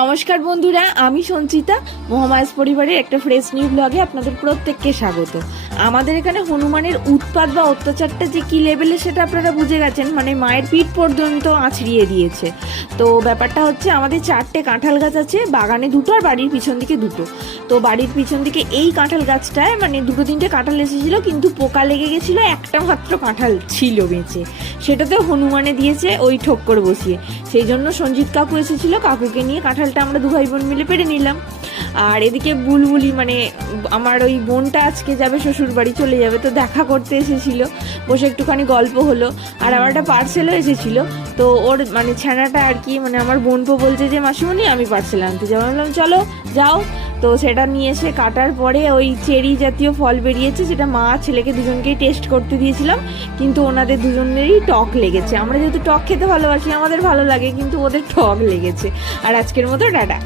নমস্কার বন্ধুরা, আমি সঞ্চিতা। মহামায়াস পরিবারের একটা ফ্রেশ নিউ ব্লগে আপনাদের প্রত্যেককে স্বাগত। আমাদের এখানে হনুমানের উৎপাত বা অত্যাচারটা যে কী লেভেলে সেটা আপনারা বুঝে গেছেন, মানে মায়ের পিঠ পর্যন্ত আছড়িয়ে দিয়েছে। তো ব্যাপারটা হচ্ছে, আমাদের 4টে কাঁঠাল গাছ আছে, বাগানে 2টো আর বাড়ির পিছন দিকে 2টো। তো বাড়ির পিছন দিকে এই কাঁঠাল গাছটায় মানে 2-3টে কাঁঠাল এসেছিলো, কিন্তু পোকা লেগে গেছিলো, একটা মাত্র কাঁঠাল ছিল বেঁচে, সেটাতেও হনুমানে দিয়েছে ওই ঠোক্কর বসিয়ে। সেই জন্য সঞ্জিত কাকু এসেছিলো, কাকুকে নিয়ে কাঁঠালটা আমরা 2 ভাই বোন মিলে পেরে নিলাম। আর এদিকে বুলবুলি মানে আমার ওই বোনটা আজকে যাবে শ্বশুর বাড়ি, চলে যাবে, তো দেখা করতে এসেছিল, বসে একটুখানি গল্প হলো। আর আমার একটা পার্সেলও এসেছিলো, তো ওর মানে ছানাটা আর কি, মানে আমার বোনপো বলছে যে মাসিমণি আমি পার্সেল আনতে যাবো। বললাম চলো যাও। তো সেটা নিয়ে এসে কাটার পরে ওই চেরি জাতীয় ফল বেরিয়েছে, যেটা মা ছেলেকে দুজনকেই টেস্ট করতে দিয়েছিলাম, কিন্তু ওনাদের দুজনেরই টক লেগেছে। আমরা যেহেতু টক খেতে ভালোবাসি, আমাদের ভালো লাগে, কিন্তু ওদের টক লেগেছে। আর আজকের মতো টাটা।